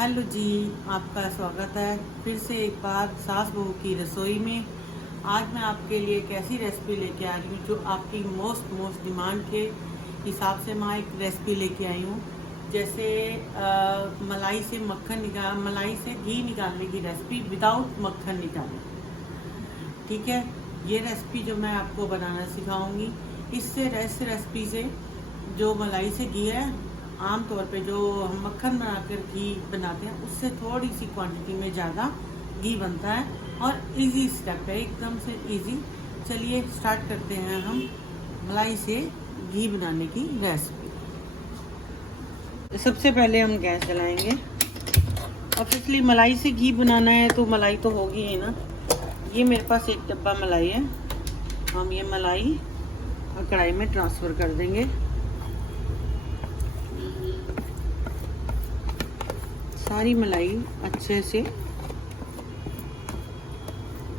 Hello जी, आपका स्वागत है फिर से एक बार सास बहू की रसोई में। आज मैं आपके लिए एक ऐसी रेसिपी लेके आ रही हूँ जो आपकी मोस्ट डिमांड के हिसाब से मैं एक रेसिपी लेके आई हूँ। जैसे मलाई से घी निकालने की रेसिपी विदाउट मक्खन निकालने। ठीक है, ये रेसिपी जो मैं आपको बनाना सिखाऊंगी, इस रेसिपी से जो मलाई से घी है, आम तौर पे जो हम मक्खन बनाकर घी बनाते हैं उससे थोड़ी सी क्वांटिटी में ज़्यादा घी बनता है और इजी स्टेप है, एकदम से इजी। चलिए स्टार्ट करते हैं हम मलाई से घी बनाने की रेसिपी। सबसे पहले हम गैस जलाएंगे। ऑब्वियसली मलाई से घी बनाना है तो मलाई तो होगी ही ना। ये मेरे पास एक डब्बा मलाई है। हम ये मलाई कढ़ाई में ट्रांसफ़र कर देंगे। सारी मलाई अच्छे से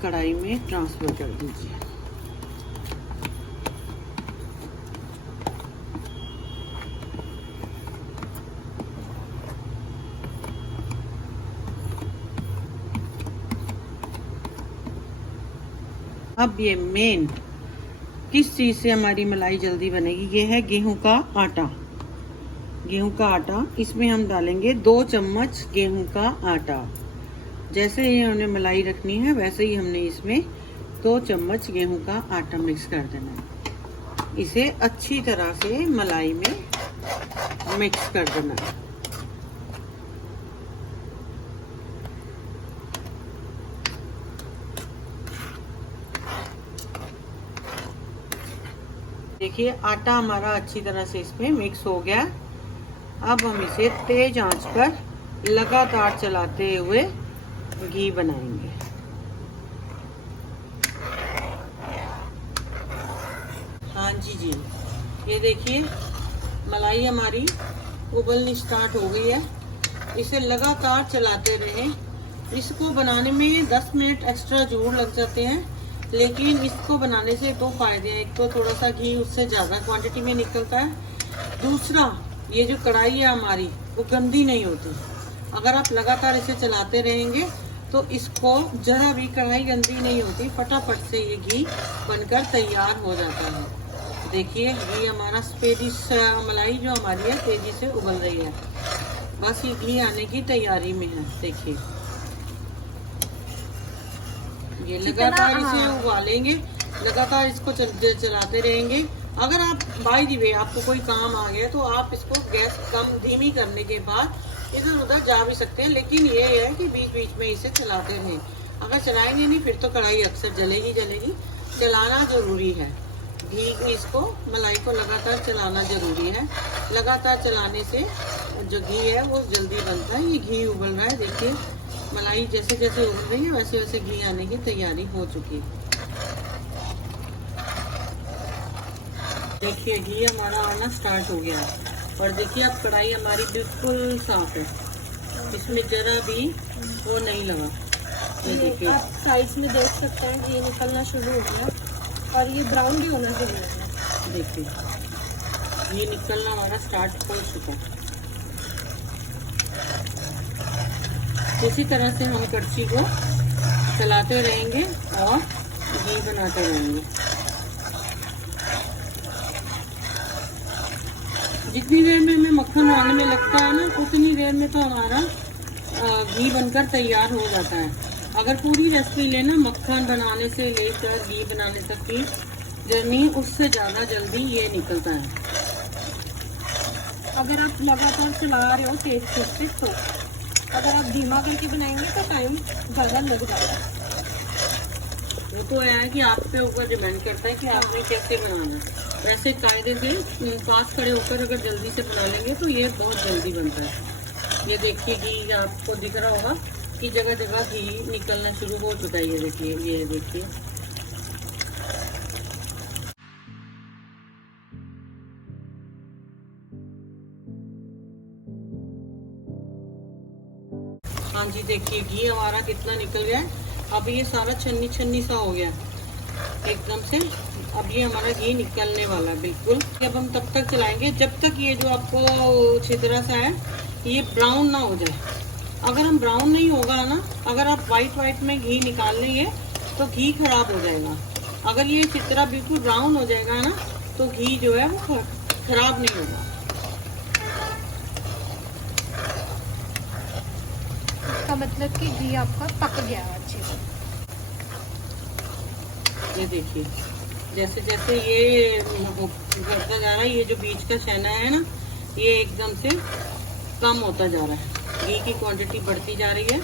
कढ़ाई में ट्रांसफ़र कर दीजिए। अब ये मेन किस चीज़ से हमारी मलाई जल्दी बनेगी, ये है गेहूं का आटा। गेहूं का आटा, इसमें हम डालेंगे 2 चम्मच गेहूं का आटा। जैसे ही हमने मलाई रखनी है वैसे ही हमने इसमें 2 चम्मच गेहूं का आटा मिक्स कर देना है। इसे अच्छी तरह से मलाई में मिक्स कर देना है। देखिए आटा हमारा अच्छी तरह से इसमें मिक्स हो गया। अब हम इसे तेज आंच पर लगातार चलाते हुए घी बनाएंगे। हाँ जी, ये देखिए मलाई हमारी उबलनी स्टार्ट हो गई है। इसे लगातार चलाते रहें। इसको बनाने में 10 मिनट एक्स्ट्रा जरूर लग जाते हैं, लेकिन इसको बनाने से 2 फायदे हैं। एक तो थोड़ा सा घी उससे ज़्यादा क्वांटिटी में निकलता है। दूसरा, ये जो कढ़ाई है हमारी वो गंदी नहीं होती। अगर आप लगातार इसे चलाते रहेंगे तो इसको जरा भी कढ़ाई गंदी नहीं होती, फटाफट से ये घी बनकर तैयार हो जाता है। देखिए घी हमारा मलाई जो हमारी है तेजी से उबल रही है। बस ये घी आने की तैयारी में है। देखिए ये लगातार इसे उबालेंगे, लगातार इसको चलाते रहेंगे। अगर आप बाय द वे आपको कोई काम आ गया तो आप इसको गैस कम धीमी करने के बाद इधर उधर जा भी सकते हैं, लेकिन ये है कि बीच बीच में इसे चलाते रहें। अगर चलाएंगे नहीं फिर तो कढ़ाई अक्सर जलेगी। चलाना जरूरी है। घी इसको मलाई को लगातार चलाना जरूरी है। लगातार चलाने से जो घी है वो जल्दी बनता है। ये घी उबल रहा है, देखिए मलाई जैसे जैसे उबल रही है वैसे वैसे घी आने की तैयारी हो चुकी है। देखिए घी हमारा आना स्टार्ट हो गया और देखिए अब कढ़ाई हमारी बिल्कुल साफ है, इसमें जरा भी वो नहीं लगा। ये देखिए आप साइड्स में देख सकते हैं कि ये निकलना शुरू हो गया और ये ब्राउन भी होना शुरू हो गया। देखिए ये निकलना हमारा स्टार्ट हो चुका है। इसी तरह से हम कड़छी को चलाते रहेंगे और घी बनाते रहेंगे। जितनी देर में हमें मक्खन आने में लगता है ना, उतनी देर में तो हमारा घी बनकर तैयार हो जाता है। अगर पूरी रेसिपी लेना मक्खन बनाने से लेकर घी बनाने तक की जर्नी, उससे ज़्यादा जल्दी ये निकलता है। अगर आप लगातार चला रहे हो तेज से तो अगर आप धीमा करके बनाएंगे तो टाइम ज़्यादा लग जाता है। वो तो है कि आप पे ऊपर डिपेंड करता है कि आपने कैसे बनाना है। वैसे कायदे से पास खड़े होकर अगर जल्दी से बना लेंगे तो ये बहुत जल्दी बनता है। ये देखिए घी आपको दिख रहा होगा कि जगह जगह घी निकलना शुरू हो चुका है। ये देखिए हाँ जी, देखिए घी हमारा कितना निकल गया है। अब ये सारा छन्नी सा हो गया एकदम से। अब ये हमारा घी निकलने वाला है बिल्कुल। अब हम तब तक चलाएंगे जब तक ये जो आपको छितरा सा है ये ब्राउन ना हो जाए। अगर हम ब्राउन नहीं होगा ना, अगर आप वाइट में घी निकाल लेंगे तो घी खराब हो जाएगा। अगर ये चित्रा बिल्कुल ब्राउन हो जाएगा ना तो घी जो है वो खराब नहीं होगा। इसका मतलब कि घी आपका पक गया अच्छे से। ये देखिए जैसे जैसे ये बढ़ता जा रहा है, ये जो बीच का छेना है ना ये एकदम से कम होता जा रहा है, घी की क्वांटिटी बढ़ती जा रही है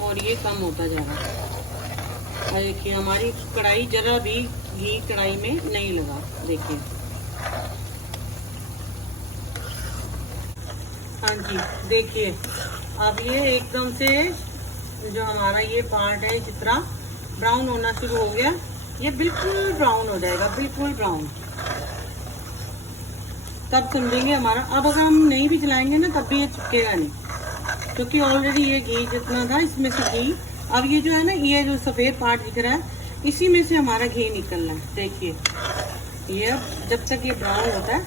और ये कम होता जा रहा है। और देखिए हमारी कढ़ाई जरा भी घी कढ़ाई में नहीं लगा। देखिए हाँ जी, देखिए अब ये एकदम से जो हमारा ये पार्ट है चित्रा ब्राउन होना शुरू हो गया। ये बिल्कुल ब्राउन हो जाएगा, बिल्कुल ब्राउन, तब समझेंगे हमारा। अब अगर हम नहीं भी चलाएंगे ना तब भी ये चिपकेगा नहीं, क्योंकि ऑलरेडी ये घी जितना था इसमें से घी, अब ये जो है ना ये जो सफेद पार्ट दिख रहा है इसी में से हमारा घी निकलना है। देखिए ये अब जब तक ये ब्राउन होता है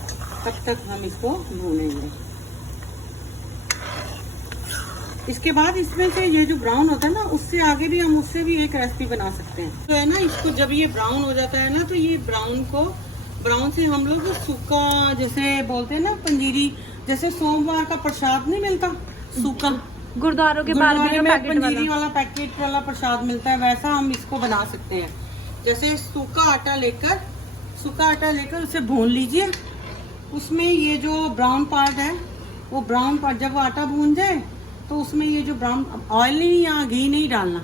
तब तक हम इसको भूनेंगे। इसके बाद इसमें से ये जो ब्राउन होता है ना उससे आगे भी हम उससे भी एक रेसिपी बना सकते हैं। तो है ना इसको जब ये ब्राउन हो जाता है ना तो ये ब्राउन से हम लोग सूखा, जैसे बोलते हैं ना पंजीरी, जैसे सोमवार का प्रसाद नहीं मिलता सूखा, गुरुद्वारों के बाहर में पंजीरी वाला पैकेट वाला प्रसाद मिलता है, वैसा हम इसको बना सकते हैं। जैसे सूखा आटा लेकर उसे भून लीजिए, उसमें ये जो ब्राउन पार्ट है वो ब्राउन पार्ट जब वो आटा भून जाए तो उसमें ये जो ब्राउन, ऑयल नहीं या घी नहीं डालना,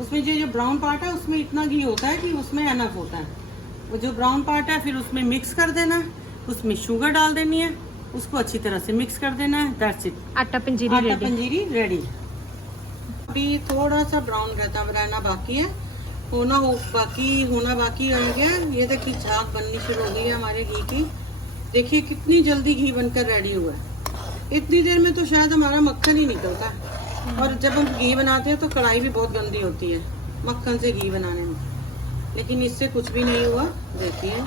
उसमें जो ब्राउन पार्ट है उसमें इतना घी होता है कि उसमें एनफ होता है। वो जो ब्राउन पार्ट है फिर उसमें मिक्स कर देना है, उसमें शुगर डाल देनी है, उसको अच्छी तरह से मिक्स कर देना है। दैट्स इट, आटा पंजीरी रेडी। अभी थोड़ा सा ब्राउन रहना बाकी है, होना बाकी रह गया। ये देखिए झाग बननी शुरू हो गई है हमारे घी की। देखिए कितनी जल्दी घी बनकर रेडी हुआ है। इतनी देर में तो शायद हमारा मक्खन ही निकलता है, और जब हम घी बनाते हैं तो कढ़ाई भी बहुत गंदी होती है मक्खन से घी बनाने में, लेकिन इससे कुछ भी नहीं हुआ। देखिए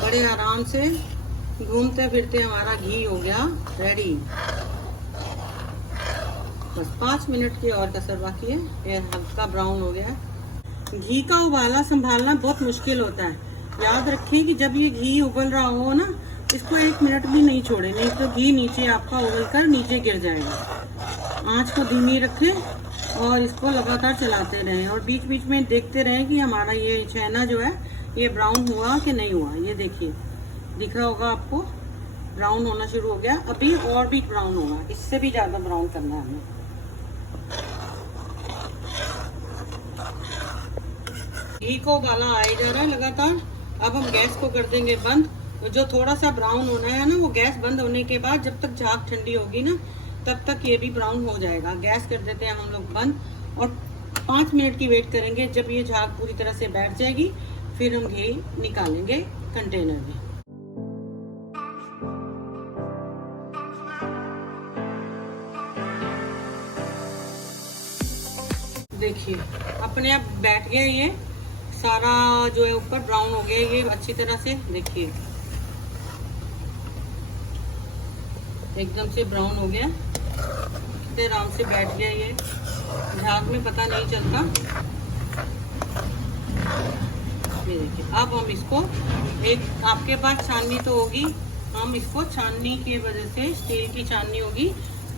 बड़े आराम से घूमते फिरते हमारा घी हो गया रेडी। बस 5 मिनट की और कसर बाकी है, ये हल्का ब्राउन हो गया है। घी का उबाला संभालना बहुत मुश्किल होता है। याद रखिए कि जब ये घी उबल रहा हो ना इसको 1 मिनट भी नहीं छोड़े, नहीं तो घी नीचे आपका उबलकर नीचे गिर जाएगा। आंच को धीमी रखें और इसको लगातार चलाते रहें, और बीच बीच में देखते रहें कि हमारा ये छेना जो है ये ब्राउन हुआ कि नहीं हुआ। ये देखिए दिख रहा होगा आपको, ब्राउन होना शुरू हो गया। अभी और भी ब्राउन होगा, इससे भी ज्यादा ब्राउन करना है हमें। घी को उबाला आए जा रहा है लगातार। अब हम गैस को कर देंगे बंद। जो थोड़ा सा ब्राउन होना है ना वो गैस बंद होने के बाद जब तक झाग ठंडी होगी ना तब तक ये भी ब्राउन हो जाएगा। गैस कर देते हैं हम लोग बंद और 5 मिनट की वेट करेंगे। जब ये झाग पूरी तरह से बैठ जाएगी फिर हम घी निकालेंगे कंटेनर में। देखिए अपने आप बैठ गया, ये सारा जो है ऊपर ब्राउन हो गया ये अच्छी तरह से। देखिए एकदम से ब्राउन हो गया, कितने आराम से बैठ गया, ये झाग में पता नहीं चलता। ये देखिए अब हम इसको एक, आपके पास छाननी तो होगी, हम इसको छाननी की वजह से, स्टील की छाननी होगी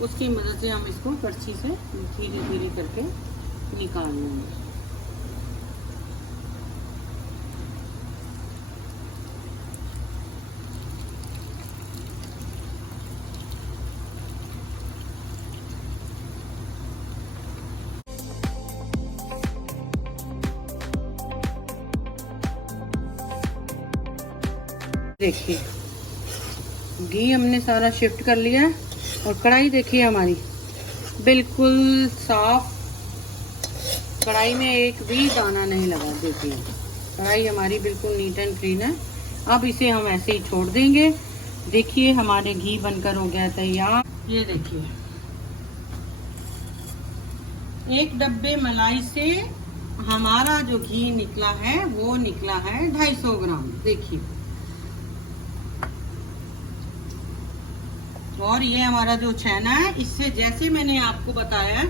उसकी मदद से हम इसको कड़छी से धीरे धीरे करके निकाल लेंगे। देखिए घी हमने सारा शिफ्ट कर लिया है और कढ़ाई देखिए हमारी बिल्कुल साफ, कढ़ाई में एक भी दाना नहीं लगा। देखिए कढ़ाई हमारी बिल्कुल नीट एंड क्लीन है। अब इसे हम ऐसे ही छोड़ देंगे। देखिए हमारे घी बनकर हो गया तैयार। ये देखिए एक डब्बे मलाई से हमारा जो घी निकला है वो निकला है 250 ग्राम। देखिए और ये हमारा जो छेना है, इससे जैसे मैंने आपको बताया है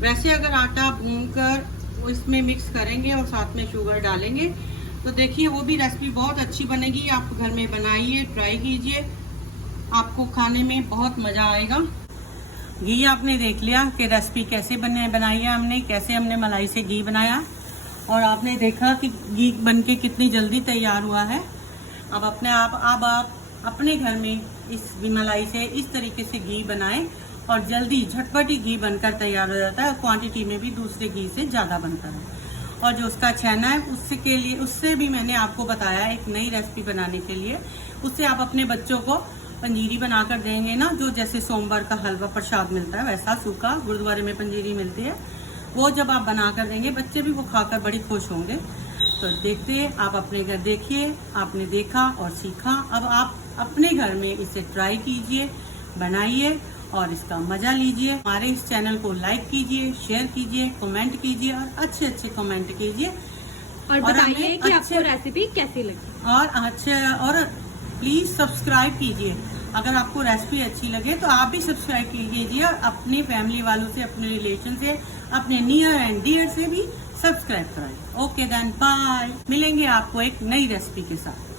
वैसे अगर आटा भूनकर वो इसमें मिक्स करेंगे और साथ में शुगर डालेंगे तो देखिए वो भी रेसिपी बहुत अच्छी बनेगी। आप घर में बनाइए, ट्राई कीजिए, आपको खाने में बहुत मज़ा आएगा। घी आपने देख लिया कि रेसिपी कैसे बनाई है हमने, कैसे हमने मलाई से घी बनाया, और आपने देखा कि घी बनके कितनी जल्दी तैयार हुआ है। अब आप अपने घर में इस मलाई से इस तरीके से घी बनाएं और जल्दी झटपट ही घी बनकर तैयार हो जाता है। क्वांटिटी में भी दूसरे घी से ज़्यादा बनता है। और जो उसका छेना है उससे भी मैंने आपको बताया एक नई रेसिपी बनाने के लिए। उससे आप अपने बच्चों को पंजीरी बनाकर देंगे ना, जो जैसे सोमवार का हलवा प्रसाद मिलता है वैसा सूखा गुरुद्वारे में पंजीरी मिलती है, वो जब आप बना कर देंगे बच्चे भी वो खाकर बड़ी खुश होंगे। तो देखते हैं, आप अपने घर देखिए, आपने देखा और सीखा, अब आप अपने घर में इसे ट्राई कीजिए, बनाइए और इसका मजा लीजिए। हमारे इस चैनल को लाइक कीजिए, शेयर कीजिए, कमेंट कीजिए और अच्छे अच्छे कमेंट कीजिए और बताइए कि आपको रेसिपी कैसी लगी। और प्लीज सब्सक्राइब कीजिए। अगर आपको रेसिपी अच्छी लगे तो आप भी सब्सक्राइब कीजिए और अपनी फैमिली वालों से, अपने रिलेशन से, अपने नियर एंड डियर से भी सब्सक्राइब कराइए। Okay then, bye. मिलेंगे आपको एक नई रेसिपी के साथ।